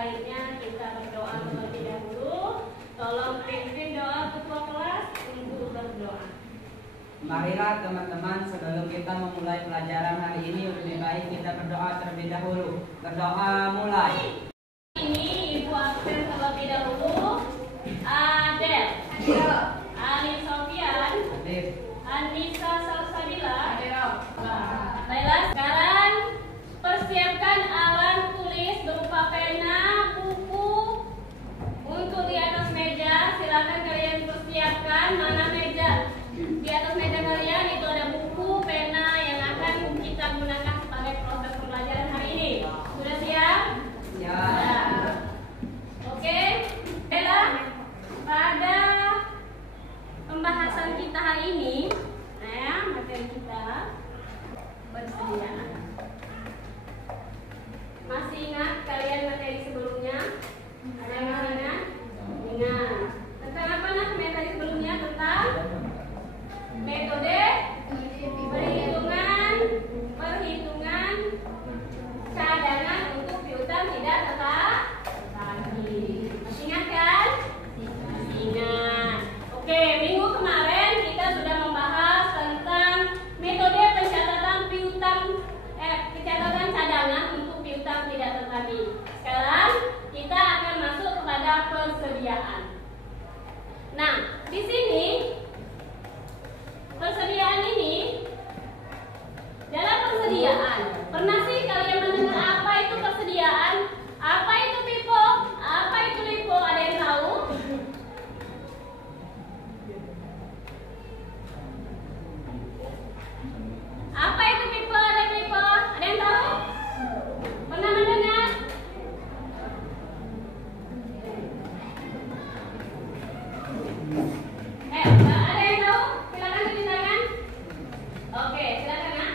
baiknya kita berdoa terlebih dahulu. Tolong pimpin doa ketua kelas untuk berdoa. Marilah teman-teman, sebelum kita memulai pelajaran hari ini, lebih baik kita berdoa terlebih dahulu. Berdoa mulai. Ini Ibu absen terlebih dahulu. Adel, Ali Sofian, Anissa Salsabila, baiklah, sekarang persiapkan alat tulis berupa pena, buku untuk di atas meja. Silakan kalian persiapkan. Mana meja? Di atas meja kalian itu ada buku, pena yang akan kita gunakan sebagai proses pembelajaran hari ini. Sudah siap? Siap. Oke, Bella, pada pembahasan kita hari ini, materi kita bersedia. Masih ingat kalian materi sebelumnya? Ada yang masih ingat? Ingat. Tentang apa materi sebelumnya? Tentang metode perhitungan cadangan untuk piutang tidak tertagih. Masih ingat kan? Masih ingat. Oke, minggu kemarin kita sudah membahas tentang metode pencatatan cadangan untuk piutang tidak tertagih. Sekarang kita akan masuk kepada persediaan. Nah, di sini persediaan ini, dalam persediaan, pernah sih kalian mendengar apa itu persediaan? Apa itu pipo? Apa itu lipo? Ada yang tahu? Apa itu pipo? Ada pipo? Ada yang tahu? Pernah mendengar? Ada yang tahu? Silakan cuci tangan. Oke, silakan ya.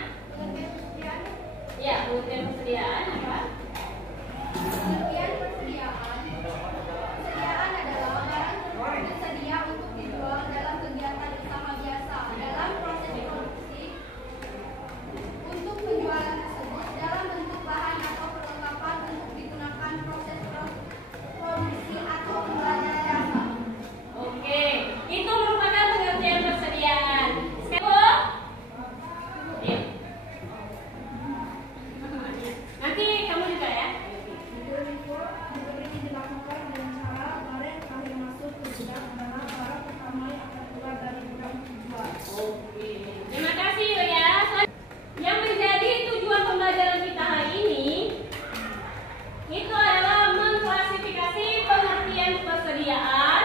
Ya, pengertian persediaan apa? Pengertian persediaan adalah barang tersedia untuk dijual dalam kegiatan usaha biasa dalam proses produksi. Untuk penjualan tersebut dalam bentuk bahan atau perlengkapan untuk digunakan proses produksi atau pembelajaran jasa. Oke, itu merupakan pengertian persediaan. Sekarang, ya. Nanti kamu juga ya. Ini dilakukan dengan cara barang akhir masuk ke gudang adalah barang pertama yang akan keluar dari gudang penjual. Oke, terima kasih ya. Yang menjadi tujuan pembelajaran kita hari ini itu adalah mengklasifikasi pengertian persediaan,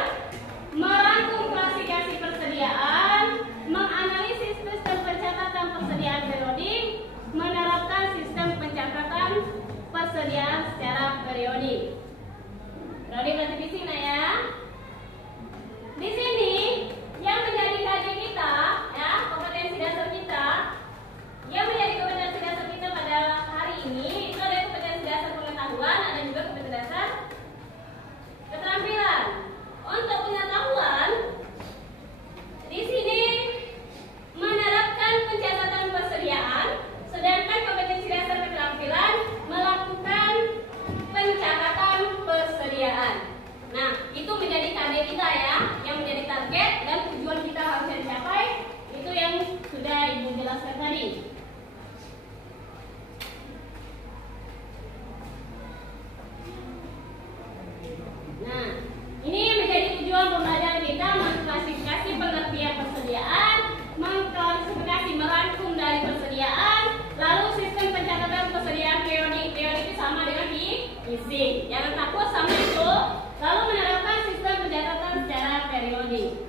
merangkum klasifikasi persediaan, menganalisis sistem pencatatan persediaan periodik, menerapkan sistem pencatatan persediaan secara periodik. Periodik berarti di sini ya. Di sini yang menjadi KJ kita, ya, kompetensi dasar kita, yang menjadi kompetensi dasar kita pada hari ini itu ada kompetensi dasar pengetahuan, ada juga kompetensi dasar keterampilan. Untuk pengetahuan, di sini menerapkan pencatatan persediaan, sedangkan kompetensi dasar keterampilan melakukan pencatatan persediaan. Nah, itu menjadi KD kita ya, yang menjadi target dan tujuan kita harusnya dicapai. Itu yang sudah Ibu jelaskan tadi. Nah, ini menjadi tujuan pembelajaran kita, mengklasifikasi pengertian persediaan, mengklasifikasi merangkum dari persediaan, lalu sistem pencatatan persediaan periodik. Periodik itu sama dengan isi. Jangan takut sama itu. Lalu menerapkan sistem pencatatan secara periodik.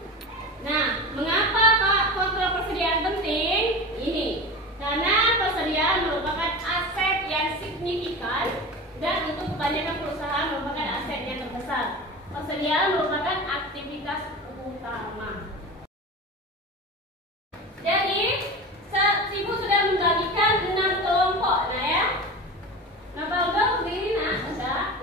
Nah, mengapa Pak kontrol persediaan penting? Ini karena persediaan merupakan aset yang signifikan dan untuk kebanyakan perusahaan merupakan aset yang terbesar. Persediaan merupakan aktivitas utama. Jadi, Ibu sudah membagikan 6 kelompok, nah ya. Nah, Pak Udo berdiri, nah, sudah.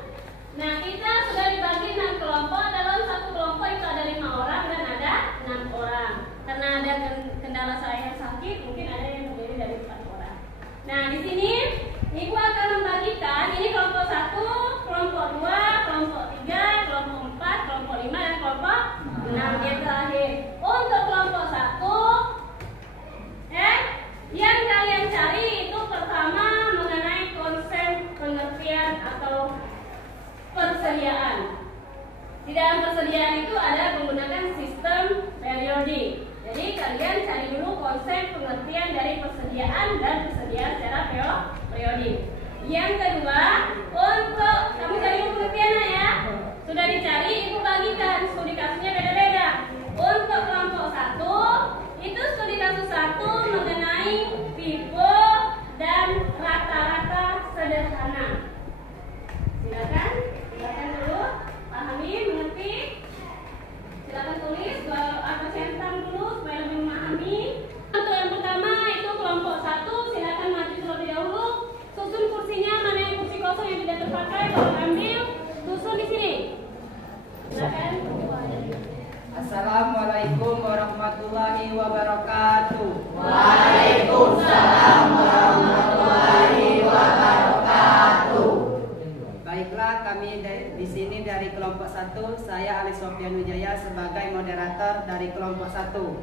dalam persediaan itu ada menggunakan sistem periodik. Jadi kalian cari dulu konsep pengertian dari persediaan dan persediaan secara periodik. Yang kedua, untuk kamu cari pengertiannya ya. Sudah dicari, ibu bagikan studi kasusnya beda-beda. Untuk kelompok 1, itu studi kasus 1 mengenai tipe dan rata-rata sederhana. Silakan dulu, pahami, mengerti. Silakan tulis atau centang dulu supaya lebih memahami. Untuk yang pertama itu kelompok 1, silakan maju terlebih dahulu. Susun kursinya, mana yang kursi kosong yang tidak terpakai, tolong ambil, susun di sini. Silakan. Assalamualaikum warahmatullahi wabarakatuh. Waalaikumsalam warahmatullahi wabarakatuh. Baiklah, kami di sini dari kelompok 1. Saya Ali Sofyan Wijaya sebagai moderator dari kelompok 1.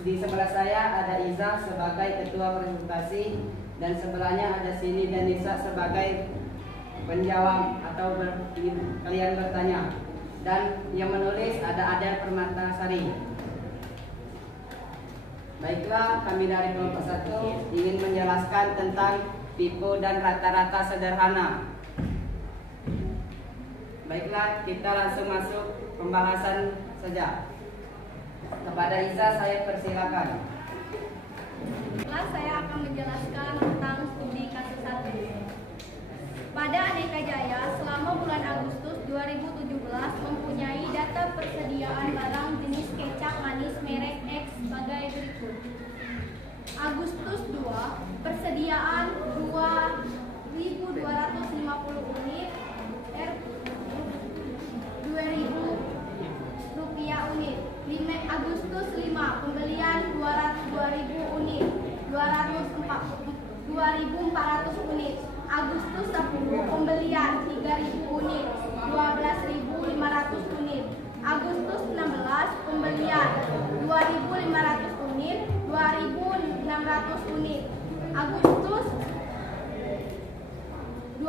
Di sebelah saya ada Iza sebagai ketua presentasi dan sebelahnya ada Sini dan Nisa sebagai penjawab atau kalian bertanya. Dan yang menulis ada Adel Permatasari. Baiklah, kami dari kelompok 1 ingin menjelaskan tentang tipe dan rata-rata sederhana. Baiklah, kita langsung masuk pembahasan saja. Kepada Isa saya persilakan. Saya akan menjelaskan tentang studi kasus 1. Pada Aneka Jaya selama bulan Agustus 2017 mempunyai data persediaan barang jenis kecap manis merek X sebagai berikut. Agustus 2, persediaan 2.250 unit, Rp2.000 unit. Agustus 5, pembelian 2.000 unit, 2.400 unit. Agustus 10, pembelian 3.000 unit, 12.500 unit. Agustus 16, pembelian 2.500 unit, 2.600 unit. Agustus 20,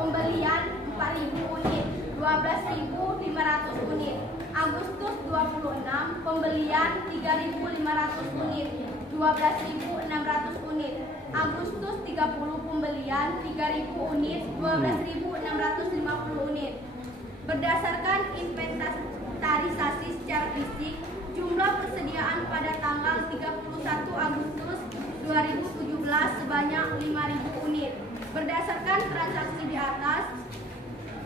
pembelian 4.000 unit, 12.500 unit. Agustus 26, pembelian 3.500 unit, 12.600 unit. Agustus 30, pembelian 3.000 unit, 12.650 unit. Berdasarkan inventarisasi secara fisik, jumlah persediaan pada tanggal 31 Agustus 2017 sebanyak 5.000 unit. Berdasarkan transaksi di atas,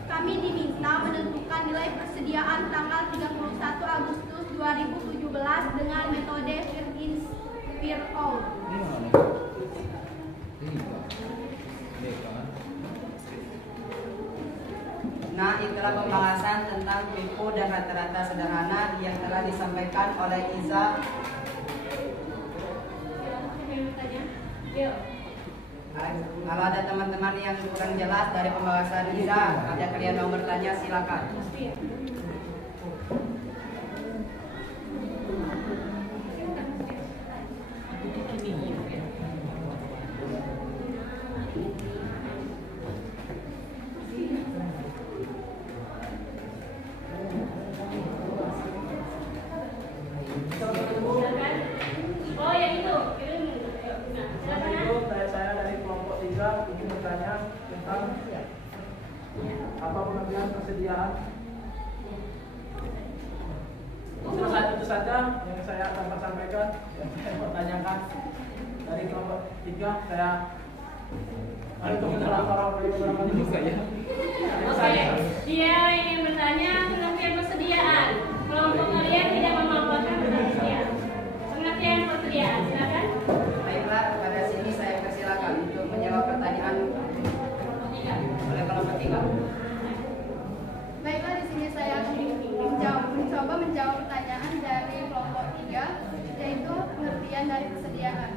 kami diminta menentukan nilai persediaan tanggal 31 Agustus 2017 dengan metode Fear in Fear out. Nah, itulah pembahasan tentang tipe dan rata-rata sederhana yang telah disampaikan oleh Iza. Kalau ada teman-teman yang kurang jelas dari pembahasan Iza, ada kalian mau bertanya, silakan. Apa pengertian persediaan? Itu saja yang saya akan sampaikan, yang saya mau tanyakan. Dari kelompok 3 saya untuk orang juga ya. Oke, dia ingin bertanya pengertian persediaan. Kelompok kalian tidak memaparkan persediaan. Pengertian persediaan, silakan. Baiklah, pada sini saya persilakan untuk menjawab pertanyaan oleh kelompok 3. Baiklah, di sini saya akan mencoba menjawab pertanyaan dari kelompok 3, yaitu pengertian dari persediaan.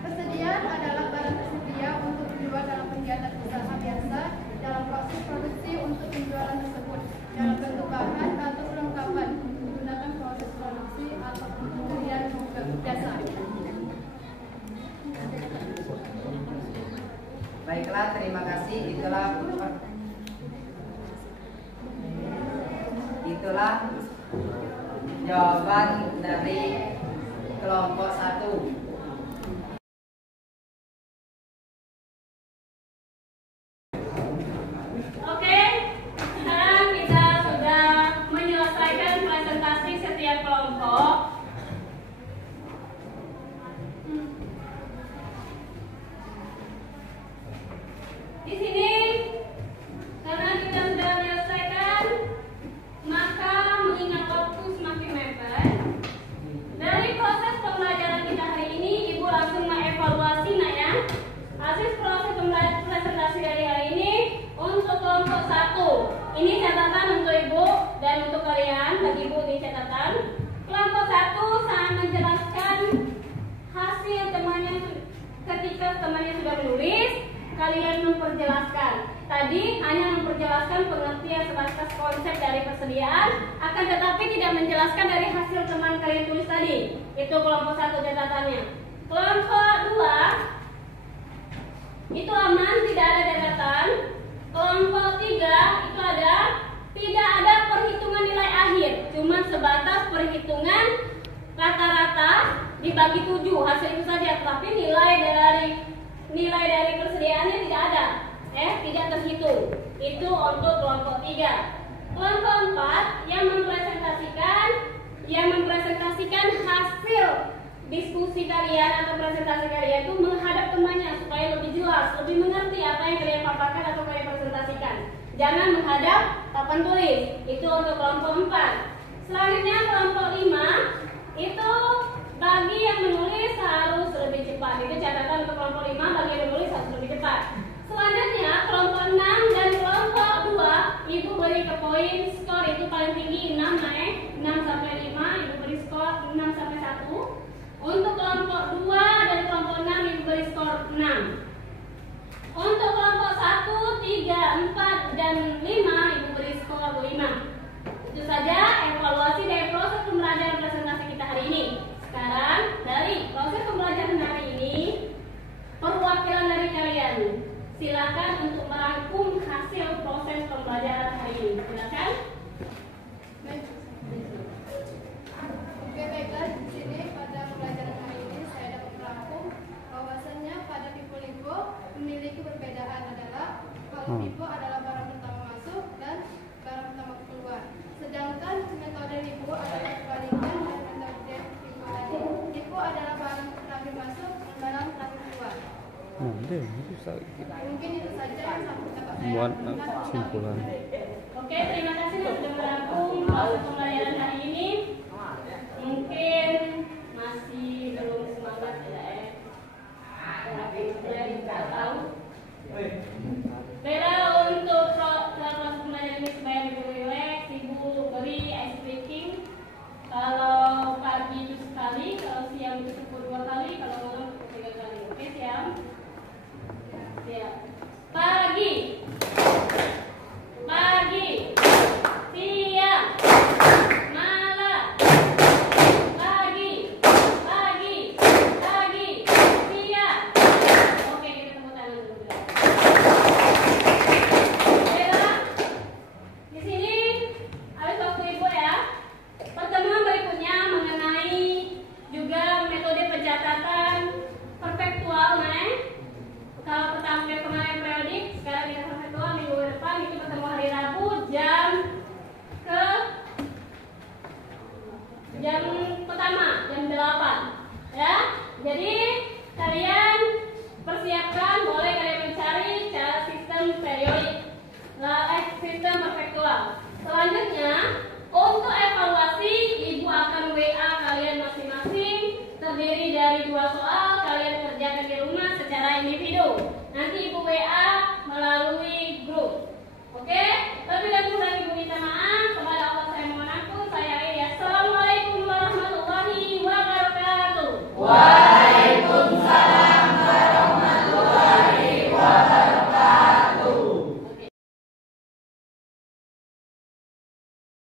Persediaan adalah barang tersedia untuk dijual dalam kegiatan usaha biasa dalam proses produksi untuk penjualan tersebut dalam bentuk bahan atau perlengkapan menggunakan proses produksi atau pembelian jasa. Baiklah, terima kasih. Itulah itulah jawaban dari kelompok 1. Oke, sekarang kita sudah menyelesaikan presentasi setiap kelompok. Di sini, karena kita sudah menyelesaikan, maka mengingat waktu semakin mepet. Dari proses pembelajaran kita hari ini, Ibu langsung mengevaluasi ya. Hasil proses presentasi dari hari ini untuk kelompok 1. Ini catatan untuk Ibu dan untuk kalian, bagi Ibu ini catatan. Kelompok 1 sangat menjelaskan hasil temannya ketika temannya sudah menulis. Kalian memperjelaskan. Tadi hanya memperjelaskan pengertian sebatas konsep dari persediaan, akan tetapi tidak menjelaskan dari hasil teman kalian tulis tadi. Itu kelompok 1 catatannya. Kelompok 2 itu aman, tidak ada catatan. Kelompok 3 itu tidak ada perhitungan nilai akhir, cuma sebatas perhitungan rata-rata dibagi 7, hasil itu saja, tapi nilai dari persediaannya tidak ada, tidak terhitung. Itu untuk kelompok 3. Kelompok 4 yang mempresentasikan hasil diskusi kalian atau presentasi kalian itu menghadap temannya supaya lebih jelas, lebih mengerti apa yang kalian paparkan atau kalian presentasikan. Jangan menghadap papan tulis. Itu untuk kelompok 4. Selanjutnya kelompok 5 itu bagi yang menulis harus lebih cepat. Itu catatan untuk kelompok 5, bagi yang menulis harus lebih cepat. Selanjutnya kelompok 6 dan kelompok 2 Ibu beri ke poin skor itu paling tinggi 6 naik 6 sampai 5, Ibu beri skor 6 sampai 1. Untuk kelompok 2 dan kelompok 6 Ibu beri skor 6. Untuk kelompok 1, 3, 4 dan 5 Ibu beri skor 5. Itu saja evaluasi dari proses pembelajaran presentasi kita hari ini. Sekarang dari proses pembelajaran hari ini, perwakilan dari kalian silakan untuk merangkum hasil proses pembelajaran hari ini. Silakan. Oke, baiklah. Di sini pada pembelajaran hari ini saya dapat merangkum bahwasannya pada FIFO-LIFO memiliki perbedaan adalah kalau FIFO adalah barang pertama masuk dan barang pertama keluar. Sedangkan metode LIFO adalah perbandingan dan metode FIFO tadi. LIFO adalah barang terakhir masuk dan barang terakhir keluar. Mungkin itu saja yang dapat saya buat lakukan. kesimpulan. Oke, terima kasih sudah merangkum proses pembelajaran hari ini. Mungkin masih belum semangat ya, tapi saya tidak tahu. Beda untuk proses pembelajaran ini supaya Ibu relax, Ibu beri ice breaking. Kalau pagi itu sekali, kalau siang itu 2 kali, kalau malam 3 kali. Oke, siap? Siap. Pagi, siang, malam, pagi, siang. Oke, kita tepuk tangan dulu. Baiklah. Di sini habis waktu Ibu ya. Pertemuan berikutnya mengenai juga metode pencatatan perfektual, Kalau pertama kemarin periodik, sekarang kita perfektual. Minggu depan itu ketemu hari Rabu jam pertama jam 8 ya. Jadi kalian persiapkan, boleh kalian mencari cara sistem periodik, sistem perfektual. Selanjutnya untuk evaluasi Ibu akan WA kalian masing-masing, terdiri dari 2 soal. Kalian kerjakan di rumah secara individu. Nanti Ibu WA melalui grup. Oke?